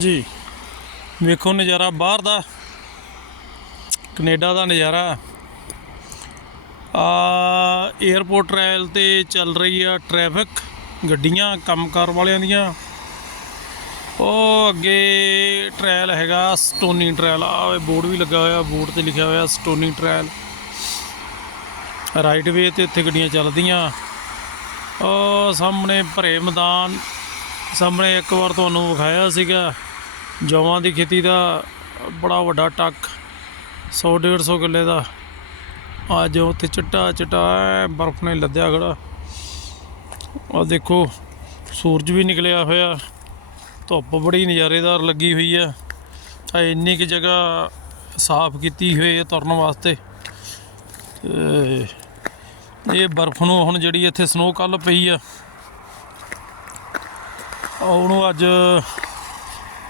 ਜੀ, ਵੇਖੋ ਨਜ਼ਾਰਾ ਬਾਹਰ ਦਾ, ਕੈਨੇਡਾ ਦਾ ਨਜ਼ਾਰਾ। ਆ 에어ਪੋਰਟ ਰੈਲ ਤੇ ਚੱਲ ਰਹੀ ਆ ਟ੍ਰੈਫਿਕ ਗੱਡੀਆਂ, ਕੰਮਕਾਰ ਵਾਲਿਆਂ ਦੀਆਂ। ਉਹ ਅੱਗੇ ਟ੍ਰੈਲ ਹੈਗਾ, ਸਟੋਨੀ ਟ੍ਰੈਲ ਆ ਬੋਰਡ ਵੀ ਲੱਗਾ ਹੋਇਆ, ਬੋਰਡ ਤੇ ਲਿਖਿਆ ਹੋਇਆ, ਸਟੋਨੀ ਟ੍ਰੈਲ ਰਾਈਟ ਵੇ ਤੇ ਇੱਥੇ ਗੱਡੀਆਂ ਚੱਲਦੀਆਂ। ਉਹ ਸਾਹਮਣੇ ਭਰੇ ਮੈਦਾਨ, ਸਾਹਮਣੇ ਇੱਕ ਵਾਰ ਤੁਹਾਨੂੰ ਵਿਖਾਇਆ ਸੀਗਾ। ਜੌਆਂ ਦੀ ਖੇਤੀ ਦਾ ਬੜਾ ਵੱਡਾ ਟੱਕ 100 150 ਕਿੱਲੇ ਦਾ। ਅੱਜ ਉੱਥੇ ਚਿੱਟਾ ਚਿੱਟਾ ਬਰਫ਼ ਨੇ ਲੱਦਿਆ ਖੜਾ। ਆ ਦੇਖੋ, ਸੂਰਜ ਵੀ ਨਿਕਲਿਆ ਹੋਇਆ। ਧੁੱਪ ਬੜੀ ਨਜ਼ਾਰੇਦਾਰ ਲੱਗੀ ਹੋਈ ਆ। ਆ ਇੰਨੀ ਕਿ ਜਗ੍ਹਾ ਸਾਫ਼ ਕੀਤੀ ਹੋਈ ਹੈ ਤੁਰਨ ਵਾਸਤੇ। ਤੇ ਇਹ ਬਰਫ਼ ਨੂੰ ਹੁਣ ਜਿਹੜੀ ਇੱਥੇ ਸਨੋ ਕੱਲ ਪਈ ਆ। ਉਹਨੂੰ ਅੱਜ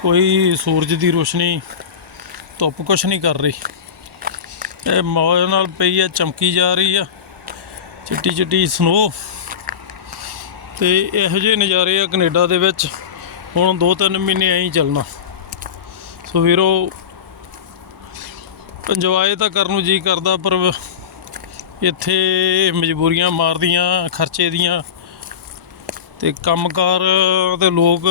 ਕੋਈ ਸੂਰਜ ਦੀ ਰੋਸ਼ਨੀ ਧੁੱਪ ਕੁਛ ਨਹੀਂ ਕਰ ਰਹੀ। ਇਹ ਮੌਜ ਨਾਲ ਪਈ ਆ, ਚਮਕੀ ਜਾ ਰਹੀ ਆ। ਚਿੱਟੀ ਚਿੱਟੀ ਸਨੋ ਤੇ ਇਹੋ ਜਿਹੇ ਨਜ਼ਾਰੇ ਆ ਕੈਨੇਡਾ ਦੇ ਵਿੱਚ। ਹੁਣ 2-3 ਮਹੀਨੇ ਐਂ ਚੱਲਣਾ। ਸੋ ਵੀਰੋ ਇੰਜੋਏ ਤਾਂ ਕਰਨ ਨੂੰ ਜੀ ਕਰਦਾ, ਪਰ ਇੱਥੇ ਮਜਬੂਰੀਆਂ ਮਾਰਦੀਆਂ, ਖਰਚੇ ਦੀਆਂ। ਤੇ ਕੰਮਕਾਰ ਤੇ ਲੋਕ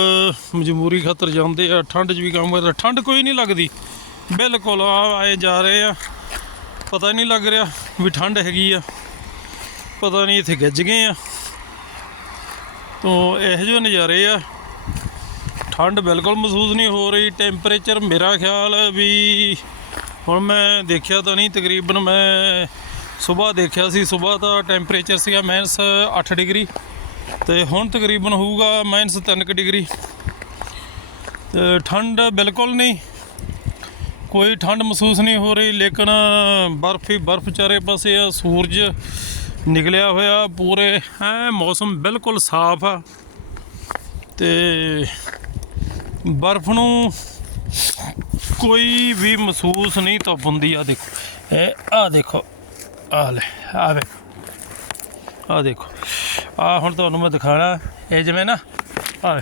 ਮਜਬੂਰੀ ਖਾਤਰ ਜਾਂਦੇ ਆ, ਠੰਡ 'ਚ ਵੀ ਕੰਮ ਕਰਦੇ ਠੰਡ ਕੋਈ ਨਹੀਂ ਲੱਗਦੀ। ਬਿਲਕੁਲ ਆ ਆਏ ਜਾ ਰਹੇ ਆ। ਪਤਾ ਨਹੀਂ ਲੱਗ ਰਿਹਾ ਵੀ ਠੰਡ ਹੈਗੀ ਆ। ਪਤਾ ਨਹੀਂ ਇੱਥੇ ਗਿੱਜ ਗਏ ਆ। ਤੋਂ ਇਹੋ ਜਿਹੇ ਨਜ਼ਾਰੇ ਆ। ਠੰਡ ਬਿਲਕੁਲ ਮਹਿਸੂਸ ਨਹੀਂ ਹੋ ਰਹੀ। ਟੈਂਪਰੇਚਰ ਮੇਰਾ ਖਿਆਲ ਵੀ ਹੁਣ ਮੈਂ ਦੇਖਿਆ ਤਾਂ ਨਹੀਂ, ਤਕਰੀਬਨ ਮੈਂ ਸਵੇਰ ਦੇਖਿਆ ਸੀ। ਸਵੇਰ ਦਾ ਟੈਂਪਰੇਚਰ ਸੀਗਾ ਮਾਈਨਸ 8 ਡਿਗਰੀ। ਤੇ ਹੁਣ ਤਕਰੀਬਨ ਹੋਊਗਾ ਮਾਈਨਸ 3 ਡਿਗਰੀ। ਤੇ ਠੰਡ ਬਿਲਕੁਲ ਨਹੀਂ। ਕੋਈ ਠੰਡ ਮਹਿਸੂਸ ਨਹੀਂ ਹੋ ਰਹੀ, ਲੇਕਿਨ ਬਰਫ਼ ਹੀ ਬਰਫ਼ ਚਾਰੇ ਪਾਸੇ ਆ, ਸੂਰਜ ਨਿਕਲਿਆ ਹੋਇਆ ਪੂਰੇ। ਐ ਮੌਸਮ ਬਿਲਕੁਲ ਸਾਫ਼ ਆ। ਤੇ ਬਰਫ਼ ਨੂੰ ਕੋਈ ਵੀ ਮਹਿਸੂਸ ਨਹੀਂ, ਧੁੱਪ ਹੁੰਦੀ। ਆ ਦੇਖੋ, ਇਹ ਆ ਦੇਖੋ ਆ ਲੈ ਆ ਵੇ ਆ ਦੇਖੋ। ਆ ਹੁਣ ਤੁਹਾਨੂੰ ਮੈਂ ਦਿਖਾਣਾ, ਇਹ ਜਿਵੇਂ ਨਾ, ਆ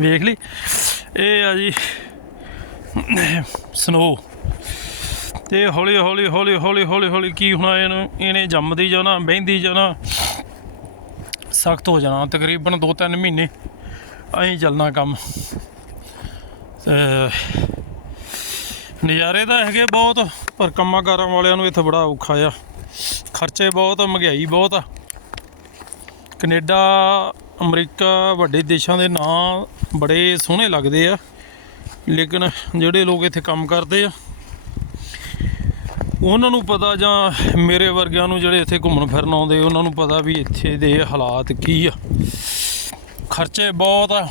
ਵੇਖ ਲਈ। ਇਹ ਆ ਜੀ, ਸਨੋ। ਤੇ ਹੌਲੀ ਹੌਲੀ ਹੌਲੀ ਹੌਲੀ ਹੌਲੀ ਹੌਲੀ ਕੀ ਹੋਣਾ ਇਹਨੂੰ, ਇਹਨੇ ਜੰਮਦੀ ਜਾਣਾ, ਬਹਿੰਦੀ ਜਾਣਾ, ਸਖਤ ਹੋ ਜਾਣਾ, ਤਕਰੀਬਨ 2-3 ਮਹੀਨੇ ਐਂ ਚੱਲਣਾ ਕੰਮ। ਨਜ਼ਾਰੇ ਤਾਂ ਹੈਗੇ ਬਹੁਤ, ਪਰ ਕੰਮਾਂ ਕਾਰਾਂ ਵਾਲਿਆਂ ਨੂੰ ਇੱਥੇ ਬੜਾ ਔਖਾ ਆ। ਖਰਚੇ ਬਹੁਤ, ਮਹਿੰਗਾਈ ਬਹੁਤ ਆ। ਕੈਨੇਡਾ, ਅਮਰੀਕਾ ਵੱਡੇ ਦੇਸ਼ਾਂ ਦੇ ਨਾਂ ਬੜੇ ਸੋਹਣੇ ਲੱਗਦੇ ਆ। ਲੇਕਿਨ ਜਿਹੜੇ ਲੋਕ ਇੱਥੇ ਕੰਮ ਕਰਦੇ ਆ, ਉਹਨਾਂ ਨੂੰ ਪਤਾ ਜਾਂ ਮੇਰੇ ਵਰਗਿਆਂ ਨੂੰ ਜਿਹੜੇ ਇੱਥੇ ਘੁੰਮਣ ਫਿਰਨ ਆਉਂਦੇ, ਉਹਨਾਂ ਨੂੰ ਪਤਾ ਵੀ ਇੱਥੇ ਦੇ ਹਾਲਾਤ ਕੀ ਆ। ਖਰਚੇ ਬਹੁਤ ਆ।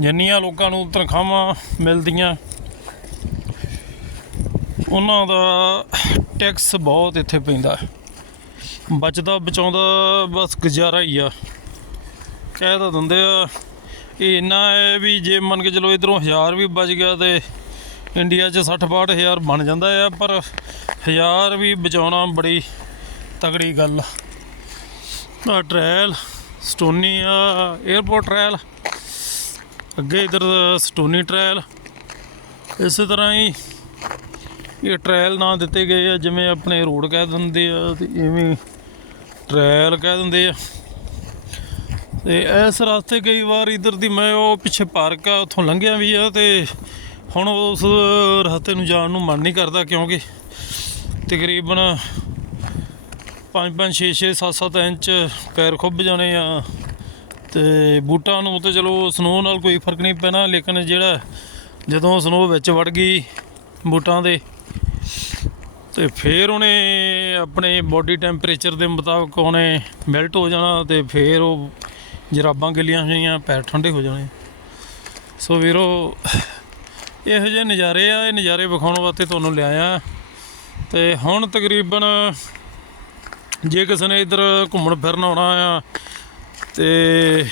ਜਿੰਨੀਆਂ ਲੋਕਾਂ ਨੂੰ ਤਨਖਾਹਾਂ ਮਿਲਦੀਆਂ, ਉਹਨਾਂ ਦਾ ਟੈਕਸ ਬਹੁਤ ਇੱਥੇ ਪੈਂਦਾ। ਬਚਦਾ, ਬਚਾਉਂਦਾ, ਬਸ ਗੁਜ਼ਾਰਾ ਹੀ ਆ। ਕਹਿ ਤਾਂ ਦਿੰਦੇ ਆ ਇਹ ਇੰਨਾ ਹੈ ਵੀ ਜੇ ਮੰਨ ਕੇ ਚਲੋ ਇਧਰੋਂ 1000 ਵੀ ਬਚ ਗਿਆ ਤੇ ਇੰਡੀਆ 'ਚ 60 ਹਜ਼ਾਰ ਬਣ ਜਾਂਦਾ ਆ, ਪਰ 1000 ਵੀ ਬਚਾਉਣਾ ਬੜੀ ਤਗੜੀ ਗੱਲ ਆ। ਟ੍ਰਾਇਲ ਸਟੋਨੀ, ਆ 에어ਪੋਰਟ ਟ੍ਰਾਇਲ ਅੱਗੇ ਇਧਰ ਸਟੋਨੀ ਟ੍ਰਾਇਲ ਇਸੇ ਤਰ੍ਹਾਂ ਹੀ ਇਹ ਟ੍ਰਾਇਲ ਨਾਂ ਦਿੱਤੇ ਗਏ ਆ, ਜਿਵੇਂ ਆਪਣੇ ਰੋਡ ਕਹਿ ਦਿੰਦੇ ਆ, ਤੇ ਇਵੇਂ ਟ੍ਰਾਇਲ ਕਹਿ ਦਿੰਦੇ ਆ। ਤੇ ਇਸ ਰਸਤੇ ਕਈ ਵਾਰ ਇਧਰ ਦੀ ਮੈਂ ਉਹ ਪਿੱਛੇ ਪਾਰਕ ਆ, ਉੱਥੋਂ ਲੰਘਿਆ ਵੀ ਆ, ਤੇ ਹੁਣ ਉਸ ਰਸਤੇ ਨੂੰ ਜਾਣ ਨੂੰ ਮਨ ਨਹੀਂ ਕਰਦਾ ਕਿਉਂਕਿ ਤਕਰੀਬਨ 5 5 6 6 7 7 ਇੰਚ ਪੈਰ ਖੁੱਭ ਜਾਣੇ ਆ। ਤੇ ਬੂਟਾਂ ਨੂੰ ਤੇ ਚਲੋ ਸਨੋ ਨਾਲ ਕੋਈ ਫ਼ਰਕ ਨਹੀਂ ਪੈਣਾ, ਲੇਕਿਨ ਜਿਹੜਾ ਜਦੋਂ ਸਨੋ ਵਿੱਚ ਵੜ ਗਈ ਬੂਟਾਂ ਦੇ ਤੇ ਫਿਰ ਉਹਨੇ ਆਪਣੇ ਬਾਡੀ ਟੈਂਪਰੇਚਰ ਦੇ ਮੁਤਾਬਕ ਉਹਨੇ ਮੈਲਟ ਹੋ ਜਾਣਾ ਤੇ ਫਿਰ ਉਹ ਜਰਾਬਾਂ ਗਿੱਲੀਆਂ ਹੋਈਆਂ ਪੈਰ ਠੰਡੇ ਹੋ ਜਾਣੇ। ਸੋ ਵੀਰੋ, ਇਹੋ ਜਿਹੇ ਨਜ਼ਾਰੇ ਆ, ਇਹ ਨਜ਼ਾਰੇ ਵਿਖਾਉਣ ਵਾਸਤੇ ਤੁਹਾਨੂੰ ਲਿਆਇਆ। ਤੇ ਹੁਣ ਤਕਰੀਬਨ ਜੇ ਕਿਸੇ ਨੇ ਇੱਧਰ ਘੁੰਮਣ ਫਿਰਨ ਆਉਣਾ ਆ, ਤੇ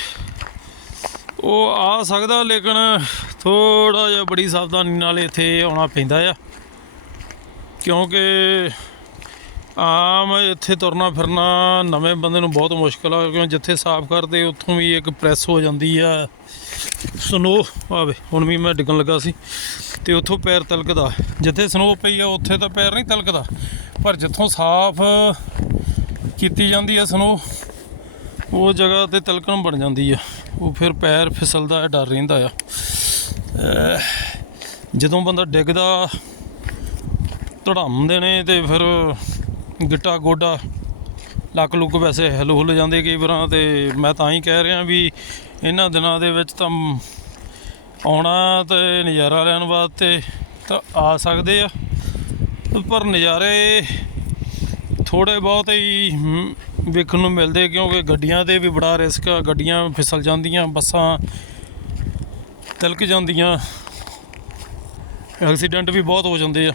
ਉਹ ਆ ਸਕਦਾ, ਲੇਕਿਨ ਥੋੜਾ ਜਿਹਾ ਬੜੀ ਸਾਵਧਾਨੀ ਨਾਲ ਇੱਥੇ ਆਉਣਾ ਪੈਂਦਾ ਆ। ਕਿਉਂਕਿ ਆਮ ਇੱਥੇ ਤੁਰਨਾ ਫਿਰਨਾ ਨਵੇਂ ਬੰਦੇ ਨੂੰ ਬਹੁਤ ਮੁਸ਼ਕਲ ਆ, ਕਿਉਂਕਿ ਜਿੱਥੇ ਸਾਫ਼ ਕਰਦੇ ਉੱਥੋਂ ਵੀ ਇੱਕ ਪ੍ਰੈਸ ਹੋ ਜਾਂਦੀ ਆ। ਸਨੋ ਆਵੇ, ਹੁਣ ਵੀ ਮੈਂ ਡਿੱਗਣ ਲੱਗਾ ਸੀ ਤੇ ਉੱਥੋਂ ਪੈਰ ਤਲਕਦਾ। ਜਿੱਥੇ ਸਨੋ ਪਈ ਆ, ਉੱਥੇ ਤਾਂ ਪੈਰ ਨਹੀਂ ਤਲਕਦਾ। ਪਰ ਜਿੱਥੋਂ ਸਾਫ਼ ਕੀਤੀ ਜਾਂਦੀ ਆ ਸਨੋ ਉਹ ਜਗ੍ਹਾ ਤੇ ਤਲਕਣ ਬਣ ਜਾਂਦੀ ਆ। ਉਹ ਫਿਰ ਪੈਰ ਫਿਸਲਦਾ ਹੈ ਡਰ ਰਹਿੰਦਾ ਆ। ਜਦੋਂ ਬੰਦਾ ਡਿੱਗਦਾ ਧੜਾਉਂਦੇ ਨੇ ਤੇ ਫਿਰ ਗਿੱਟਾ ਗੋਡਾ ਲੱਕ ਲੁੱਕ ਵੈਸੇ ਹਿੱਲ ਹੁੱਲ ਜਾਂਦੇ ਕਈ ਵਾਰਾਂ ਤੇ ਮੈਂ ਤਾਂ ਹੀ ਕਹਿ ਰਿਹਾ ਵੀ ਇਹਨਾਂ ਦਿਨਾਂ ਦੇ ਵਿੱਚ ਤਾਂ ਆਉਣਾ ਤੇ ਨਜ਼ਾਰਾ ਲੈਣ ਵਾਸਤੇ ਤਾਂ ਆ ਸਕਦੇ ਆ। ਪਰ ਨਜ਼ਾਰੇ ਥੋੜੇ ਬਹੁਤ ਹੀ ਵੇਖਣ ਨੂੰ ਮਿਲਦੇ ਕਿਉਂਕਿ ਗੱਡੀਆਂ ਤੇ ਵੀ ਬੜਾ ਰਿਸਕ ਆ, ਗੱਡੀਆਂ ਫਿਸਲ ਜਾਂਦੀਆਂ, ਬੱਸਾਂ ਤਿਲਕ ਜਾਂਦੀਆਂ ਐਕਸੀਡੈਂਟ ਵੀ ਬਹੁਤ ਹੋ ਜਾਂਦੇ ਆ।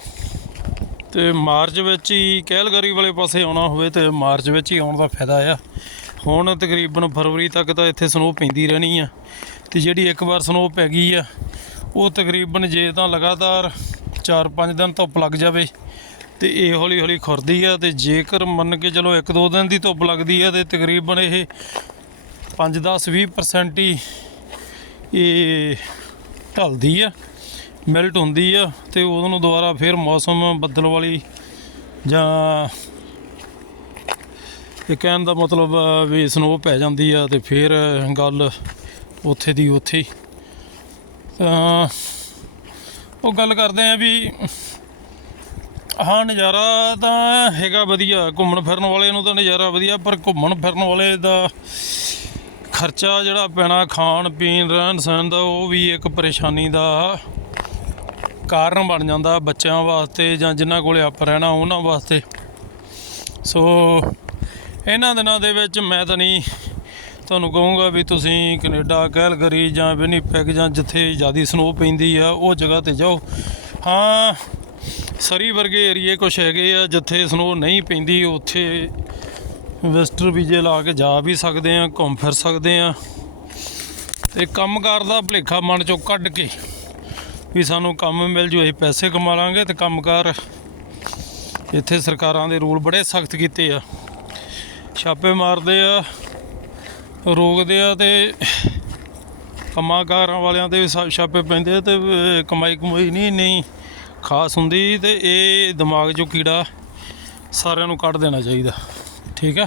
ਤੇ ਮਾਰਚ ਵਿੱਚ ਹੀ ਕੈਲਗਰੀ ਵਾਲੇ ਪਾਸੇ ਆਉਣਾ ਹੋਵੇ ਤੇ ਮਾਰਚ ਵਿੱਚ ਹੀ ਆਉਣ ਦਾ ਫਾਇਦਾ ਆ। ਹੁਣ ਤਕਰੀਬਨ ਫਰਵਰੀ ਤੱਕ ਤਾਂ ਇੱਥੇ ਸਨੋ ਪੈਂਦੀ ਰਹਿਣੀ ਆ। ਤੇ ਜਿਹੜੀ ਇੱਕ ਵਾਰ ਸਨੋ ਪੈ ਗਈ ਆ, ਉਹ ਤਕਰੀਬਨ ਜੇ ਤਾਂ ਲਗਾਤਾਰ 4-5 ਦਿਨ ਧੁੱਪ ਲੱਗ ਜਾਵੇ ਤੇ ਇਹ ਹੌਲੀ ਹੌਲੀ ਖੁਰਦੀ ਆ ਤੇ ਜੇਕਰ ਮੰਨ ਕੇ ਚਲੋ 1-2 ਦਿਨ ਦੀ ਧੁੱਪ ਲੱਗਦੀ ਆ ਤੇ ਤਕਰੀਬਨ ਇਹ 5-10-20% ਹੀ ਇਹ ਢਲਦੀ ਆ। ਮੈਲਟ ਹੁੰਦੀ ਆ ਤੇ ਉਦੋਂ ਨੂੰ ਦੁਬਾਰਾ ਫਿਰ ਮੌਸਮ ਬੱਦਲ ਵਾਲੀ ਜਾਂ ਇਹ ਕਹਿਣ ਦਾ ਮਤਲਬ ਵੀ ਸਨੋ ਪੈ ਜਾਂਦੀ ਆ ਤੇ ਫਿਰ ਗੱਲ ਉੱਥੇ ਦੀ ਉੱਥੇ ਹੀ। ਤਾਂ ਉਹ ਗੱਲ ਕਰਦੇ ਆ ਵੀ ਹਾਂ ਨਜ਼ਾਰਾ ਤਾਂ ਹੈਗਾ ਵਧੀਆ, ਘੁੰਮਣ ਫਿਰਨ ਵਾਲੇ ਨੂੰ ਤਾਂ ਨਜ਼ਾਰਾ ਵਧੀਆ, ਪਰ ਘੁੰਮਣ ਫਿਰਨ ਵਾਲੇ ਦਾ ਖਰਚਾ ਜਿਹੜਾ ਪੈਣਾ ਖਾਣ ਪੀਣ ਰਹਿਣ ਸਹਿਣ ਦਾ, ਉਹ ਵੀ ਇੱਕ ਪਰੇਸ਼ਾਨੀ ਦਾ ਕਾਰਨ ਬਣ ਜਾਂਦਾ ਬੱਚਿਆਂ ਵਾਸਤੇ ਜਾਂ ਜਿਨ੍ਹਾਂ ਕੋਲੇ ਆਪ ਰਹਿਣਾ ਉਹਨਾਂ ਵਾਸਤੇ। ਸੋ ਇਹਨਾਂ ਦਿਨਾਂ ਦੇ ਵਿੱਚ ਮੈਂ ਤਾਂ ਨਹੀਂ ਤੁਹਾਨੂੰ ਕਹੂੰਗਾ ਵੀ ਤੁਸੀਂ ਕੈਨੇਡਾ, ਕੈਲਗਰੀ ਜਾਂ ਵਿਨੀਪੈਗ ਜਾਂ ਜਿੱਥੇ ਜ਼ਿਆਦਾ ਸਨੋ ਪੈਂਦੀ ਆ, ਉਹ ਜਗ੍ਹਾ ਤੇ ਜਾਓ। ਹਾਂ, ਸਰੀ ਵਰਗੇ ਏਰੀਏ ਕੁਛ ਹੈਗੇ ਆ ਜਿੱਥੇ ਸਨੋ ਨਹੀਂ ਪੈਂਦੀ, ਉੱਥੇ ਵਿਜ਼ਟਰ ਵੀਜ਼ੇ ਲਾ ਕੇ ਜਾ ਵੀ ਸਕਦੇ ਆ, ਘੁੰਮ ਫਿਰ ਸਕਦੇ ਆ। ਤੇ ਕੰਮਕਾਰ ਦਾ ਭੁਲੇਖਾ ਮਨ ਚੋਂ ਕੱਢ ਕੇ ਵੀ ਸਾਨੂੰ ਕੰਮ ਮਿਲ ਜੂ, ਅਸੀਂ ਪੈਸੇ ਕਮਾ ਲਾਂਗੇ ਤੇ ਕੰਮਕਾਰ ਇੱਥੇ ਸਰਕਾਰਾਂ ਦੇ ਰੂਲ ਬੜੇ ਸਖਤ ਕੀਤੇ ਆ। ਛਾਪੇ ਮਾਰਦੇ ਆ, ਰੋਕਦੇ ਆ ਤੇ ਕੰਮਾਂਕਾਰਾਂ ਵਾਲਿਆਂ ਤੇ ਵੀ ਸਾ- ਛਾਪੇ ਪੈਂਦੇ ਆ ਤੇ ਕਮਾਈ ਕਮਾਈ ਨਹੀਂ ਨਹੀਂ ਖਾਸ ਹੁੰਦੀ ਤੇ ਇਹ ਦਿਮਾਗ 'ਚੋਂ ਕੀੜਾ ਸਾਰਿਆਂ ਨੂੰ ਕੱਢ ਦੇਣਾ ਚਾਹੀਦਾ, ਠੀਕ ਆ?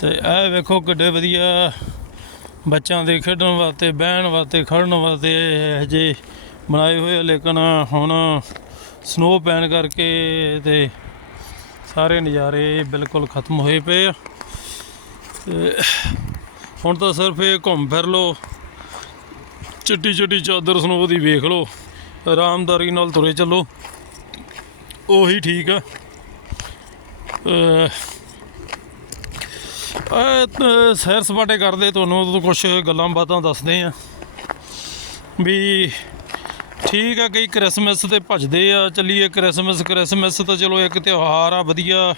ਤੇ ਇਹ ਵੇਖੋ ਕਿੱਡੇ ਵਧੀਆ ਬੱਚਿਆਂ ਦੇ ਖੇਡਣ ਵਾਸਤੇ, ਬਹਿਣ ਵਾਸਤੇ, ਖੜਨ ਵਾਸਤੇ ਇਹ ਜੇ ਬਣਾਏ ਹੋਏ ਆ, ਲੇਕਿਨ ਹੁਣ ਸਨੋ ਪੈਣ ਕਰਕੇ ਤੇ ਸਾਰੇ ਨਜ਼ਾਰੇ ਬਿਲਕੁਲ ਖਤਮ ਹੋਏ ਪਏ ਆ। ਤੇ ਹੁਣ ਤਾਂ ਸਿਰਫ ਇਹ ਘੁੰਮ ਫਿਰ ਲਓ ਚਿੱਟੀ ਚਿੱਟੀ ਚਾਦਰ ਸਨੋ ਦੀ ਵੇਖ ਲਓ, ਆਰਾਮਦਾਰੀ ਨਾਲ ਤੁਰੇ ਚੱਲੋ, ਉਹੀ ਠੀਕ ਆ। ਅਹ ਸੈਰ ਸਪਾਟੇ ਕਰਦੇ, ਤੁਹਾਨੂੰ ਉਦੋਂ ਕੁਝ ਗੱਲਾਂ ਬਾਤਾਂ ਦੱਸਦੇ ਆ ਵੀ ਠੀਕ ਆ ਕਈ ਕ੍ਰਿਸਮਸ ਤੇ ਭੱਜਦੇ ਆ ਚੱਲੀਏ ਕ੍ਰਿਸਮਸ ਕ੍ਰਿਸਮਸ ਤਾਂ ਚਲੋ ਇੱਕ ਤਿਉਹਾਰ ਆ ਵਧੀਆ।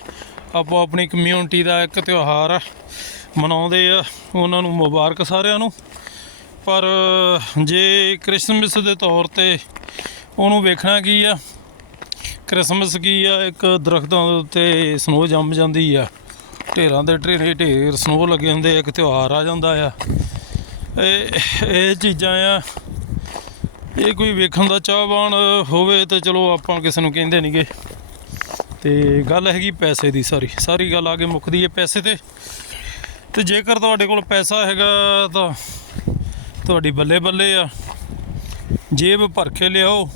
ਆਪੋ ਆਪਣੀ ਕਮਿਊਨਿਟੀ ਦਾ ਇੱਕ ਤਿਉਹਾਰ ਆ ਮਨਾਉਂਦੇ ਆ ਉਹਨਾਂ ਨੂੰ ਮੁਬਾਰਕ ਸਾਰਿਆਂ ਨੂੰ। ਪਰ ਜੇ ਕ੍ਰਿਸਮਸ ਦੇ ਤੌਰ ਤੇ ਉਹਨੂੰ ਵੇਖਣਾ ਕੀ ਆ ਕ੍ਰਿਸਮਸ ਕੀ ਆ ਇੱਕ ਦਰਖਤਾਂ ਦੇ ਉੱਤੇ ਸਨੋ ਜੰਮ ਜਾਂਦੀ ਆ ਢੇਰਾਂ ਦੇ ਢੇਰੇ ਢੇਰ ਸਨੋ ਲੱਗੇ ਹੁੰਦੇ ਆ, ਇੱਕ ਤਿਉਹਾਰ ਆ ਜਾਂਦਾ ਆ। ਇਹ ਇਹ ਚੀਜ਼ਾਂ ਆ ਇਹ ਕੋਈ ਵੇਖਣ ਦਾ ਚਾਹਵਾਨ ਹੋਵੇ ਤੇ ਚਲੋ ਆਪਾਂ ਕਿਸੇ ਨੂੰ ਕਹਿੰਦੇ ਨਹੀਂਗੇ ਤੇ ਗੱਲ ਹੈਗੀ ਪੈਸੇ ਦੀ ਸਾਰੀ। ਸਾਰੀ ਗੱਲ ਆ ਕੇ ਮੁੱਕਦੀ ਹੈ ਪੈਸੇ ਤੇ। ਤੇ ਜੇਕਰ ਤੁਹਾਡੇ ਕੋਲ ਪੈਸਾ ਹੈਗਾ ਤਾਂ ਤੁਹਾਡੀ ਬੱਲੇ ਬੱਲੇ ਆ। ਜੇਬ ਭਰ ਕੇ ਲਿਆਓ।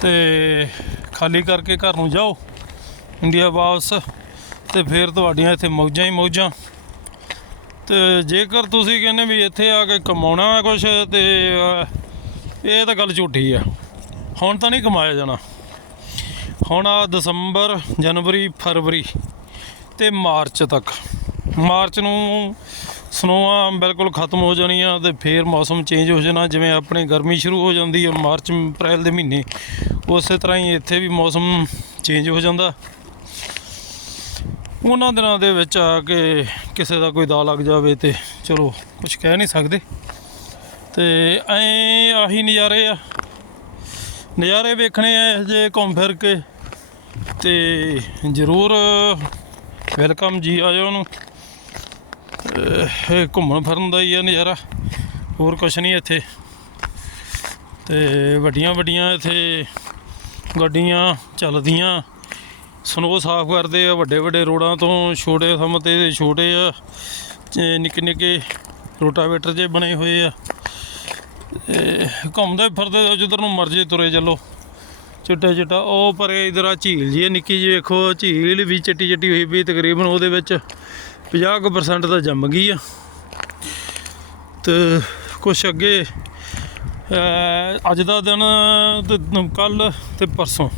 ਤੇ ਖਾਲੀ ਕਰਕੇ ਘਰ ਨੂੰ ਜਾਓ। ਇੰਡੀਆ ਵਾਪਸ। ਤੇ ਫਿਰ ਤੁਹਾਡੀਆਂ ਇੱਥੇ ਮੌਜਾਂ ਹੀ ਮੌਜਾਂ। ਤੇ ਜੇਕਰ ਤੁਸੀਂ ਕਹਿੰਦੇ ਵੀ ਇੱਥੇ ਆ ਕੇ ਕਮਾਉਣਾ ਹੈ ਕੁਛ ਤੇ ਇਹ ਤਾਂ ਗੱਲ ਝੂਠੀ ਆ। ਹੁਣ ਤਾਂ ਨਹੀਂ ਕਮਾਇਆ ਜਾਣਾ। ਹੁਣ ਆ ਦਸੰਬਰ, ਜਨਵਰੀ, ਫਰਵਰੀ ਤੇ ਮਾਰਚ ਤੱਕ। ਮਾਰਚ ਨੂੰ ਸਨੋਆਂ ਬਿਲਕੁਲ ਖਤਮ ਹੋ ਜਾਣੀਆਂ ਤੇ ਫੇਰ ਮੌਸਮ ਚੇਂਜ ਹੋ ਜਾਣਾ। ਜਿਵੇਂ ਆਪਣੇ ਗਰਮੀ ਸ਼ੁਰੂ ਹੋ ਜਾਂਦੀ ਹੈ ਮਾਰਚ, ਅਪ੍ਰੈਲ ਦੇ ਮਹੀਨੇ, ਉਸੇ ਤਰ੍ਹਾਂ ਹੀ ਇੱਥੇ ਵੀ ਮੌਸਮ ਚੇਂਜ ਹੋ ਜਾਂਦਾ। ਉਹਨਾਂ ਦਿਨਾਂ ਦੇ ਵਿੱਚ ਆ ਕੇ ਕਿਸੇ ਦਾ ਕੋਈ ਦਾ ਲੱਗ ਜਾਵੇ ਤੇ ਚਲੋ ਕੁਝ ਕਹਿ ਨਹੀਂ ਸਕਦੇ। ਤੇ ਐ ਆਹੀ ਨਜ਼ਾਰੇ ਆ। ਨਜ਼ਾਰੇ ਵੇਖਣੇ ਆ ਇਹੋ ਜਿਹੇ ਘੁੰਮ ਫਿਰ ਕੇ। ਤੇ ਜ਼ਰੂਰ ਵੈਲਕਮ ਜੀ, ਆਇਓ ਨੂੰ ਇਹ ਘੁੰਮਣ ਫਿਰਨ ਦਾ ਹੀ ਆ ਨਜ਼ਾਰਾ, ਹੋਰ ਕੁਛ ਨਹੀਂ ਇੱਥੇ। ਤੇ ਵੱਡੀਆਂ ਵੱਡੀਆਂ ਇੱਥੇ ਗੱਡੀਆਂ ਚੱਲਦੀਆਂ। ਸਨੋ ਸਾਫ਼ ਕਰਦੇ ਆ, ਵੱਡੇ ਵੱਡੇ ਰੋਡਾਂ ਤੋਂ ਛੋਟੇ ਥੰਮ ਤੇ ਛੋਟੇ ਆ। ਨਿੱਕੇ ਨਿੱਕੇ ਰੋਟਾਵੇਟਰ ਜੇ ਬਣੇ ਹੋਏ ਆ। ਘੁੰਮਦੇ ਫਿਰਦੇ ਜਿੱਧਰ ਨੂੰ ਮਰਜ਼ੀ ਤੁਰੇ ਚੱਲੋ। ਚਿੱਟਾ ਚਿੱਟਾ, ਉਹ ਪਰੇ ਇਧਰ ਆ ਝੀਲ ਜੀ ਆ, ਨਿੱਕੀ ਜੀ ਵੇਖੋ, ਝੀਲ ਵੀ ਚਿੱਟੀ ਚਿੱਟੀ ਹੋਈ ਵੀ ਤਕਰੀਬਨ ਉਹਦੇ ਵਿੱਚ 50% ਤਾਂ ਜੰਮ ਗਈ ਆ। ਤੇ ਕੁਛ ਅੱਗੇ ਅੱਜ ਦਾ ਦਿਨ ਤੇ ਕੱਲ ਤੇ ਪਰਸੋਂ।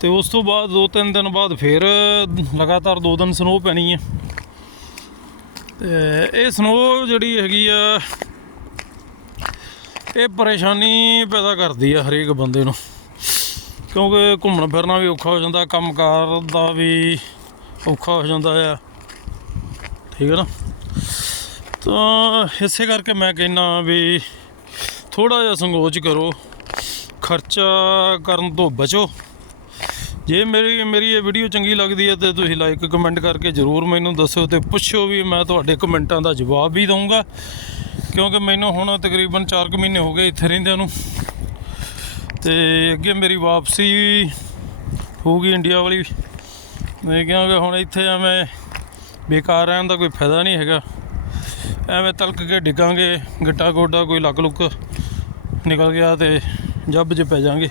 ਤੇ ਉਸ ਤੋਂ ਬਾਅਦ ਦੋ ਤਿੰਨ ਦਿਨ ਬਾਅਦ ਫੇਰ ਲਗਾਤਾਰ ਦੋ ਦਿਨ ਸਨੋ ਪੈਣੀ ਹੈ ਤੇ ਇਹ ਸਨੋ ਜਿਹੜੀ ਹੈਗੀ ਆ ਇਹ ਪਰੇਸ਼ਾਨੀ ਪੈਦਾ ਕਰਦੀ ਆ ਹਰੇਕ ਬੰਦੇ ਨੂੰ। ਕਿਉਂਕਿ ਘੁੰਮਣ ਫਿਰਨਾ ਵੀ ਔਖਾ ਹੋ ਜਾਂਦਾ, ਕੰਮਕਾਰ ਦਾ ਵੀ ਔਖਾ ਹੋ ਜਾਂਦਾ ਆ। ਠੀਕ ਹੈ ਨਾ? ਤਾਂ ਇਸੇ ਕਰਕੇ ਮੈਂ ਕਹਿੰਦਾ ਵੀ ਥੋੜਾ ਜਿਹਾ ਸੰਕੋਚ ਕਰੋ, ਖਰਚਾ ਕਰਨ ਤੋਂ ਬਚੋ। ਜੇ ਮੇਰੀ ਮੇਰੀ ਇਹ ਵੀਡੀਓ ਚੰਗੀ ਲੱਗਦੀ ਹੈ ਤੇ ਤੁਸੀਂ ਲਾਈਕ ਕਮੈਂਟ ਕਰਕੇ ਜਰੂਰ ਮੈਨੂੰ ਦੱਸੋ ਤੇ ਪੁੱਛੋ ਵੀ ਮੈਂ ਤੁਹਾਡੇ ਕਮੈਂਟਾਂ ਦਾ ਜਵਾਬ ਵੀ ਦਊਂਗਾ। ਕਿਉਂਕਿ ਮੈਨੂੰ ਹੁਣ ਤਕਰੀਬਨ 4 ਕੁ ਮਹੀਨੇ ਹੋ ਗਏ ਇੱਥੇ ਰਹਿੰਦਿਆਂ ਨੂੰ। ਤੇ ਅੱਗੇ ਮੇਰੀ ਵਾਪਸੀ ਹੋਊਗੀ ਇੰਡੀਆ ਵਾਲੀ। ਮੈਂ ਕਿਉਂਕਿ ਹੁਣ ਇੱਥੇ ਐਵੇਂ ਬੇਕਾਰ ਰਹਿਣ ਦਾ ਕੋਈ ਫਾਇਦਾ ਨਹੀਂ ਹੈਗਾ। ਐਵੇਂ ਤਲਕ ਕੇ ਡਿੱਗਾਂਗੇ, ਗਿੱਟਾ ਗੋਡਾ ਕੋਈ ਲੱਕ ਲੁੱਕ ਨਿਕਲ ਗਿਆ ਤੇ ਜੱਬ 'ਚ ਪੈ ਜਾਾਂਗੇ।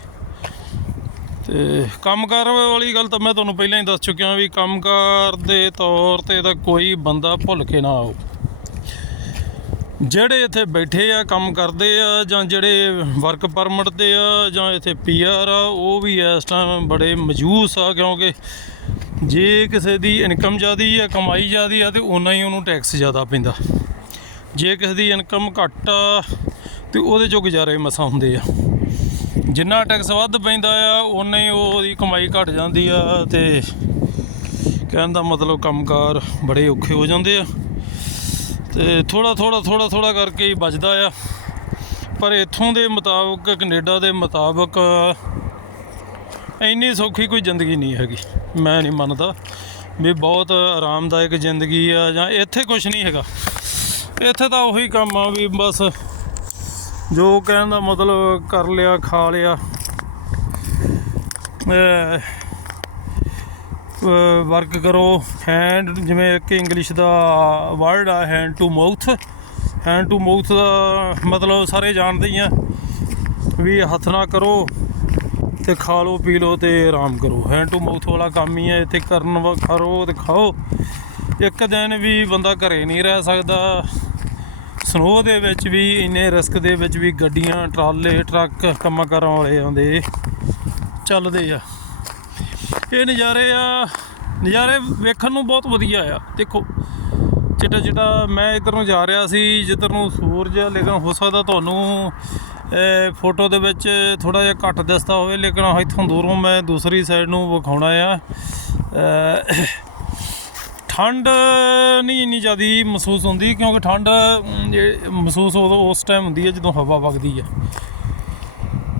ਤੇ ਕੰਮਕਾਰ ਵਾਲੀ ਗੱਲ ਤਾਂ ਮੈਂ ਤੁਹਾਨੂੰ ਪਹਿਲਾਂ ਹੀ ਦੱਸ ਚੁੱਕਿਆ ਵੀ ਕੰਮਕਾਰ ਦੇ ਤੌਰ ਤੇ ਤਾਂ ਕੋਈ ਬੰਦਾ ਭੁੱਲ ਕੇ ਨਾ ਆਓ। ਜਿਹੜੇ ਇੱਥੇ ਬੈਠੇ ਆ, ਕੰਮ ਕਰਦੇ ਆ, ਜਾਂ ਜਿਹੜੇ ਵਰਕ ਪਰਮਿਟ ਤੇ ਆ, ਜਾਂ ਇੱਥੇ ਪੀਆਰ ਆ, ਉਹ ਵੀ ਇਸ ਟਾਈਮ ਬੜੇ ਮਜੂਸ ਆ ਕਿਉਂਕਿ ਜੇ ਕਿਸੇ ਦੀ ਇਨਕਮ ਜ਼ਿਆਦੀ ਆ, ਕਮਾਈ ਜ਼ਿਆਦੀ ਆ, ਤੇ ਉਨਾ ਹੀ ਉਹਨੂੰ ਟੈਕਸ ਜ਼ਿਆਦਾ ਪੈਂਦਾ। ਜੇ ਕਿਸੇ ਦੀ ਇਨਕਮ ਘੱਟ ਆ, ਤੇ ਉਹਦੇ ਚੋਂ ਗੁਜ਼ਾਰੇ ਮਸਾਂ ਹੁੰਦੇ ਆ। ਜਿੰਨਾ ਟੈਕਸ ਵੱਧ ਪੈਂਦਾ ਆ ਉਨਾ ਹੀ ਉਹਦੀ ਕਮਾਈ ਘਟ ਜਾਂਦੀ ਆ, ਤੇ ਕਹਿਣ ਦਾ ਮਤਲਬ ਕੰਮਕਾਰ ਬੜੇ ਔਖੇ ਹੋ ਜਾਂਦੇ ਆ। ਤੇ ਥੋੜਾ ਥੋੜਾ ਥੋੜਾ ਥੋੜਾ ਕਰਕੇ ਹੀ ਬਚਦਾ ਆ। ਪਰ ਇੱਥੋਂ ਦੇ ਮੁਤਾਬਕ, ਕੈਨੇਡਾ ਦੇ ਮੁਤਾਬਕ, ਇੰਨੀ ਸੌਖੀ ਕੋਈ ਜ਼ਿੰਦਗੀ ਨਹੀਂ ਹੈਗੀ। ਮੈਂ ਨਹੀਂ ਮੰਨਦਾ ਵੀ ਬਹੁਤ ਆਰਾਮਦਾਇਕ ਜ਼ਿੰਦਗੀ ਆ ਜਾਂ ਇੱਥੇ ਕੁਝ ਨਹੀਂ ਹੈਗਾ। ਇੱਥੇ ਤਾਂ ਉਹੀ ਕੰਮ ਆ ਵੀ ਬਸ ਜੋ ਕਹਿਣ ਦਾ ਮਤਲਬ ਕਰ ਲਿਆ, ਖਾ ਲਿਆ। ਵਰਕ ਕਰੋ। ਹੈਂਡ ਜਿਵੇਂ ਇੱਕ ਇੰਗਲਿਸ਼ ਦਾ ਵਰਡ ਆ hand to mouth hand to mouth ਦਾ ਮਤਲਬ ਸਾਰੇ ਜਾਣਦੇ ਹੀ ਆ ਵੀ ਹੱਥ ਨਾਲ ਕਰੋ ਤੇ ਖਾ ਲਓ, ਪੀ ਲਓ ਤੇ ਆਰਾਮ ਕਰੋ। ਹੈਂਡ ਟੂ ਮਾਊਥ ਵਾਲਾ ਕੰਮ ਹੀ ਹੈ ਇੱਥੇ ਕਰਨ ਵਾ ਕਰੋ ਤੇ ਖਾਓ। ਇੱਕ ਦਿਨ ਵੀ ਬੰਦਾ ਘਰੇ ਨਹੀਂ ਰਹਿ ਸਕਦਾ। ਸਨੋ ਦੇ ਵਿੱਚ ਵੀ, ਇੰਨੇ ਰਿਸਕ ਦੇ ਵਿੱਚ ਵੀ ਗੱਡੀਆਂ, ਟਰਾਲੇ, ਟਰੱਕ ਕੰਮਾਂ ਕਰਨ ਵਾਲੇ ਆਉਂਦੇ, ਚੱਲਦੇ ਆ। ਇਹ ਨਜ਼ਾਰੇ ਆ, ਨਜ਼ਾਰੇ ਵੇਖਣ ਨੂੰ ਬਹੁਤ ਵਧੀਆ ਆ। ਦੇਖੋ, ਚਿੱਟਾ ਚਿੱਟਾ ਮੈਂ ਇਧਰ ਨੂੰ ਜਾ ਰਿਹਾ ਸੀ, ਜਿੱਧਰ ਨੂੰ ਸੂਰਜ ਲੇਕਿਨ ਹੋ ਸਕਦਾ ਤੁਹਾਨੂੰ ਫੋਟੋ ਦੇ ਵਿੱਚ ਥੋੜਾ ਜਿਹਾ ਘੱਟ ਦਿਸਦਾ ਹੋਵੇ, ਲੇਕਿਨ ਇੱਥੋਂ ਦੂਰੋਂ ਮੈਂ ਦੂਸਰੀ ਸਾਈਡ ਨੂੰ ਵਿਖਾਉਣਾ ਆ। ਠੰਡ ਨਹੀਂ ਇੰਨੀ ਜ਼ਿਆਦੀ ਮਹਿਸੂਸ ਹੁੰਦੀ, ਕਿਉਂਕਿ ਠੰਡ ਮਹਿਸੂਸ ਉਦੋਂ ਉਸ ਟਾਈਮ ਹੁੰਦੀ ਹੈ ਜਦੋਂ ਹਵਾ ਵਗਦੀ ਹੈ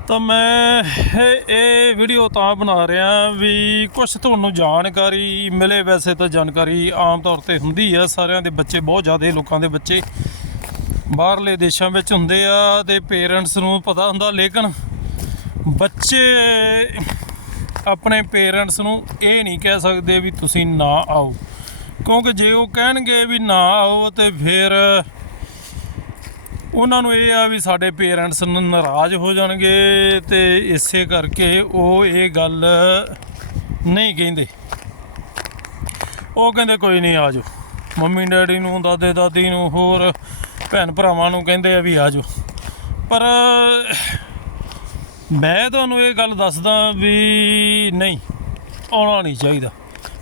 ਤਾਂ ਮੈਂ ਇਹ- ਇਹ ਵੀਡੀਓ ਤਾਂ ਬਣਾ ਰਿਹਾ ਵੀ ਕੁਝ ਤੁਹਾਨੂੰ ਜਾਣਕਾਰੀ ਮਿਲੇ, ਵੈਸੇ ਤਾਂ ਜਾਣਕਾਰੀ ਆਮ ਤੌਰ ਤੇ ਹੁੰਦੀ ਆ। ਸਾਰਿਆਂ ਦੇ ਬੱਚੇ ਬਹੁਤ ਜ਼ਿਆਦਾ, ਲੋਕਾਂ ਦੇ ਬੱਚੇ ਬਾਹਰਲੇ ਦੇਸ਼ਾਂ ਵਿੱਚ ਹੁੰਦੇ ਆ ਤੇ ਪੇਰੈਂਟਸ ਨੂੰ ਪਤਾ ਹੁੰਦਾ, ਲੇਕਿਨ ਬੱਚੇ ਆਪਣੇ ਪੇਰੈਂਟਸ ਨੂੰ ਇਹ ਨਹੀਂ ਕਹਿ ਸਕਦੇ ਵੀ ਤੁਸੀਂ ਨਾ ਆਓ। ਕਿਉਂਕਿ ਜੇ ਉਹ ਕਹਿਣਗੇ ਵੀ ਨਾ ਆਓ ਤੇ ਫਿਰ ਉਹਨਾਂ ਨੂੰ ਇਹ ਆ ਵੀ ਸਾਡੇ ਪੇਰੈਂਟਸ ਨਾਰਾਜ਼ ਹੋ ਜਾਣਗੇ ਤੇ ਇਸੇ ਕਰਕੇ ਉਹ ਇਹ ਗੱਲ ਨਹੀਂ ਕਹਿੰਦੇ। ਉਹ ਕਹਿੰਦੇ ਕੋਈ ਨਹੀਂ ਆਜੋ ਮੰਮੀ ਡੈਡੀ ਨੂੰ, ਦਾਦੇ ਦਾਦੀ ਨੂੰ, ਹੋਰ ਭੈਣ ਭਰਾਵਾਂ ਨੂੰ ਕਹਿੰਦੇ ਆ ਵੀ ਆਜੋ ਪਰ ਮੈਂ ਤੁਹਾਨੂੰ ਇਹ ਗੱਲ ਦੱਸਦਾ ਵੀ ਨਹੀਂ, ਆਉਣਾ ਨਹੀਂ ਚਾਹੀਦਾ।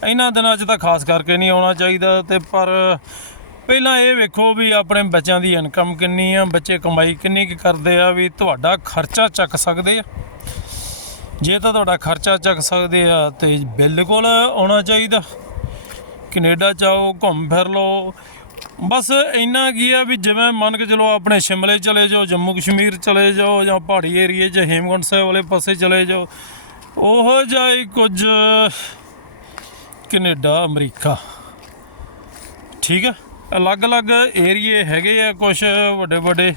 ਇਹਨਾਂ ਦਿਨਾਂ 'ਚ ਤਾਂ ਖਾਸ ਕਰਕੇ ਨਹੀਂ ਆਉਣਾ ਚਾਹੀਦਾ ਤੇ ਪਰ ਪਹਿਲਾਂ ਇਹ ਵੇਖੋ ਵੀ ਆਪਣੇ ਬੱਚਿਆਂ ਦੀ ਇਨਕਮ ਕਿੰਨੀ ਆ, ਬੱਚੇ ਕਮਾਈ ਕਿੰਨੀ ਕੁ ਕਰਦੇ ਆ, ਵੀ ਤੁਹਾਡਾ ਖਰਚਾ ਚੱਕ ਸਕਦੇ ਆ। ਜੇ ਤਾਂ ਤੁਹਾਡਾ ਖਰਚਾ ਚੱਕ ਸਕਦੇ ਆ ਤੇ ਬਿਲਕੁਲ ਆਉਣਾ ਚਾਹੀਦਾ। ਕੈਨੇਡਾ ਜਾਓ ਘੁੰਮ ਫਿਰ ਲਓ। ਬਸ ਇੰਨਾ ਕੀ ਆ ਵੀ ਜਿਵੇਂ ਮੰਨ ਕੇ ਚਲੋ ਆਪਣੇ ਸ਼ਿਮਲੇ ਚਲੇ ਜਾਓ, ਜੰਮੂ ਕਸ਼ਮੀਰ ਚਲੇ ਜਾਓ ਜਾਂ ਪਹਾੜੀ ਏਰੀਏ 'ਚ ਹੇਮਕੁੰਟ ਸਾਹਿਬ ਵਾਲੇ ਪਾਸੇ ਚਲੇ ਜਾਓ, ਉਹੋ ਜਿਹਾ ਹੀ ਕੁਝ ਕੈਨੇਡਾ, ਅਮਰੀਕਾ। ਠੀਕ ਆ? ਅਲੱਗ-ਅਲੱਗ ਏਰੀਏ ਹੈਗੇ ਆ ਕੁਝ ਵੱਡੇ ਵੱਡੇ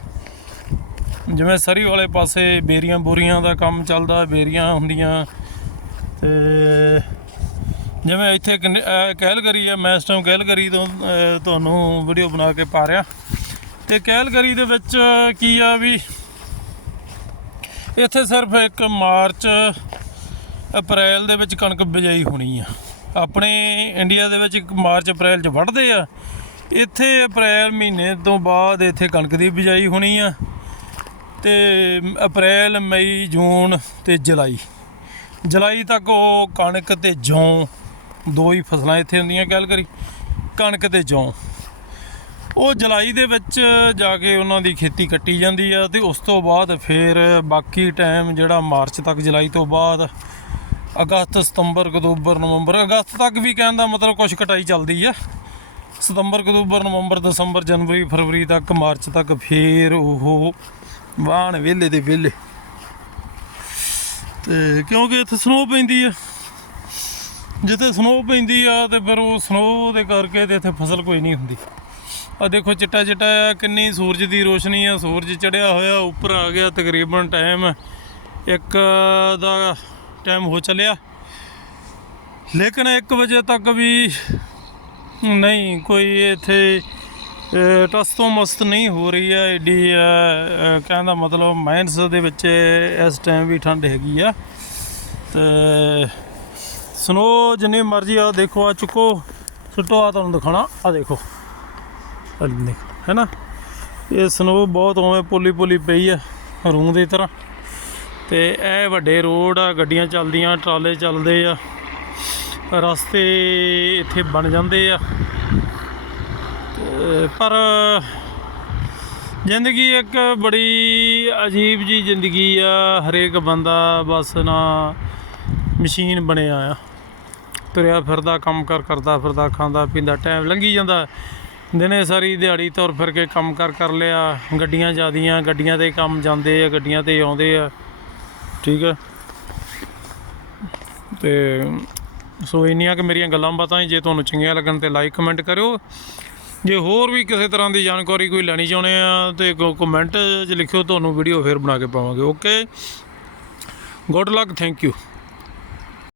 ਜਿਵੇਂ ਸਰੀ ਵਾਲੇ ਪਾਸੇ ਬੇਰੀਆਂ ਬੋਰੀਆਂ ਦਾ ਕੰਮ ਚੱਲਦਾ, ਬੇਰੀਆਂ ਹੁੰਦੀਆਂ। ਤੇ ਜਿਵੇਂ ਇੱਥੇ ਕਨ- ਕੈਲਗਰੀ ਆ, ਮੈਂ ਇਸ ਟਾਈਮ ਕੈਲਗਰੀ ਤੋਂ ਤੁਹਾਨੂੰ ਵੀਡੀਓ ਬਣਾ ਕੇ ਪਾ ਰਿਹਾ ਤੇ ਕੈਲਗਰੀ ਦੇ ਵਿੱਚ ਕੀ ਆ ਵੀ ਇੱਥੇ ਸਿਰਫ ਇੱਕ ਮਾਰਚ, ਅਪ੍ਰੈਲ ਦੇ ਵਿੱਚ ਕਣਕ ਬਿਜਾਈ ਹੋਣੀ ਆ। ਆਪਣੇ ਇੰਡੀਆ ਦੇ ਵਿੱਚ ਇੱਕ ਮਾਰਚ, ਅਪ੍ਰੈਲ 'ਚ ਵੱਢਦੇ ਆ। ਇੱਥੇ ਅਪ੍ਰੈਲ ਮਹੀਨੇ ਤੋਂ ਬਾਅਦ ਇੱਥੇ ਕਣਕ ਦੀ ਬਿਜਾਈ ਹੋਣੀ ਆ ਤੇ ਅਪ੍ਰੈਲ, ਮਈ, ਜੂਨ ਤੇ ਜੁਲਾਈ। ਜੁਲਾਈ ਤੱਕ ਉਹ ਕਣਕ ਤੇ ਜੌਂ ਦੋ ਹੀ ਫਸਲਾਂ ਇੱਥੇ ਹੁੰਦੀਆਂ ਗੱਲ ਕਰੀ, ਕਣਕ ਤੇ ਜੌਂ। ਉਹ ਜੁਲਾਈ ਦੇ ਵਿੱਚ ਜਾ ਕੇ ਉਹਨਾਂ ਦੀ ਖੇਤੀ ਕੱਟੀ ਜਾਂਦੀ ਆ ਤੇ ਉਸ ਤੋਂ ਬਾਅਦ ਫਿਰ ਬਾਕੀ ਟਾਈਮ ਜਿਹੜਾ ਮਾਰਚ ਤੱਕ, ਜੁਲਾਈ ਤੋਂ ਬਾਅਦ ਅਗਸਤ, ਸਤੰਬਰ, ਅਕਤੂਬਰ, ਨਵੰਬਰ, ਅਗਸਤ ਤੱਕ ਵੀ ਕਹਿਣ ਦਾ ਮਤਲਬ ਕੁਝ ਕਟਾਈ ਚੱਲਦੀ ਆ। ਸਤੰਬਰ ਅਕਤੂਬਰ ਨਵੰਬਰ ਦਸੰਬਰ ਜਨਵਰੀ ਫਰਵਰੀ ਤੱਕ ਮਾਰਚ ਤੱਕ ਫੇਰ ਉਹ ਵਾਹਣ ਵਿਹਲੇ ਦੇ ਵਿਹਲੇ। ਤੇ ਕਿਉਂਕਿ ਇੱਥੇ ਸਨੋ ਪੈਂਦੀ ਆ। ਜਿੱਥੇ ਸਨੋ ਪੈਂਦੀ ਆ ਤੇ ਫਿਰ ਉਹ ਸਨੋ ਦੇ ਕਰਕੇ ਤੇ ਇੱਥੇ ਫਸਲ ਕੋਈ ਨਹੀਂ ਹੁੰਦੀ। ਆ ਦੇਖੋ ਚਿੱਟਾ ਚਿੱਟਾ ਆ, ਕਿੰਨੀ ਸੂਰਜ ਦੀ ਰੋਸ਼ਨੀ ਆ ਸੂਰਜ ਚੜਿਆ ਹੋਇਆ ਉੱਪਰ ਆ ਗਿਆ ਤਕਰੀਬਨ ਟਾਈਮ ਇੱਕ ਦਾ ਟਾਈਮ ਹੋ ਚੱਲਿਆ। ਲੇਕਿਨ 1 ਵਜੇ ਤੱਕ ਵੀ ਨਹੀਂ, ਕੋਈ ਇੱਥੇ ਟਸਤੋਂ ਮਸਤ ਨਹੀਂ ਹੋ ਰਹੀ ਹੈ ਏਡੀ ਕਹਿੰਦਾ ਮਤਲਬ ਮਾਈਨਸ ਦੇ ਵਿੱਚ ਇਸ ਟਾਈਮ ਵੀ ਠੰਡ ਹੈਗੀ ਆ। ਤੇ ਸਨੋ, ਜਿੰਨੀ ਮਰਜ਼ੀ ਆ, ਦੇਖੋ, ਆ ਚੁੱਕੋ, ਸੁੱਟੋ, ਆ ਤੁਹਾਨੂੰ ਦਿਖਾਣਾ ਆ ਦੇਖੋ। ਦੇਖੋ, ਹੈ ਨਾ? ਇਹ ਸਨੋ ਬਹੁਤ ਉਵੇਂ ਪੁਲੀ ਪੁਲੀ ਪਈ ਆ, ਰੂੰ ਦੀ ਤਰ੍ਹਾਂ। ਤੇ ਇਹ ਵੱਡੇ ਰੋਡ ਆ, ਗੱਡੀਆਂ ਚੱਲਦੀਆਂ, ਟਰਾਲੇ ਚੱਲਦੇ ਆ। ਰਸਤੇ ਇੱਥੇ ਬਣ ਜਾਂਦੇ ਆ। ਤੇ ਪਰ ਜ਼ਿੰਦਗੀ ਇੱਕ ਬੜੀ ਅਜੀਬ ਜੀ ਜ਼ਿੰਦਗੀ ਆ। ਹਰੇਕ ਬੰਦਾ ਬਸ ਨਾ ਮਸ਼ੀਨ ਬਣਿਆ ਆ। ਤੁਰਿਆ ਫਿਰਦਾ, ਕੰਮ ਕਰ ਕਰਦਾ ਫਿਰਦਾ, ਖਾਂਦਾ ਪੀਂਦਾ ਟਾਈਮ ਲੰਘੀ ਜਾਂਦਾ। ਦਿਨੇ ਸਾਰੀ ਦਿਹਾੜੀ ਤੁਰ ਫਿਰ ਕੇ ਕੰਮ ਕਰ ਕਰ ਲਿਆ। ਗੱਡੀਆਂ ਜਾਂਦੀਆਂ, ਗੱਡੀਆਂ ਤੇ ਕੰਮ ਜਾਂਦੇ ਆ, ਗੱਡੀਆਂ ਤੇ ਆਉਂਦੇ ਆ। ਠੀਕ ਹੈ ਤੇ ਸੋ ਇੰਨੀਆਂ ਕਿ ਮੇਰੀਆਂ ਗੱਲਾਂ ਬਾਤਾਂ ਸੀ। ਜੇ ਤੁਹਾਨੂੰ ਚੰਗੀਆਂ ਲੱਗਣ ਤੇ ਲਾਈਕ ਕਮੈਂਟ ਕਰਿਓ। ਜੇ ਹੋਰ ਵੀ ਕਿਸੇ ਤਰ੍ਹਾਂ ਦੀ ਜਾਣਕਾਰੀ ਕੋਈ ਲੈਣੀ ਚਾਹੁੰਦੇ ਆ ਤੇ ਕਮੈਂਟ 'ਚ ਲਿਖਿਓ, ਤੁਹਾਨੂੰ ਵੀਡੀਓ ਫੇਰ ਬਣਾ ਕੇ ਪਾਵਾਂਗੇ। Okay good luck thank you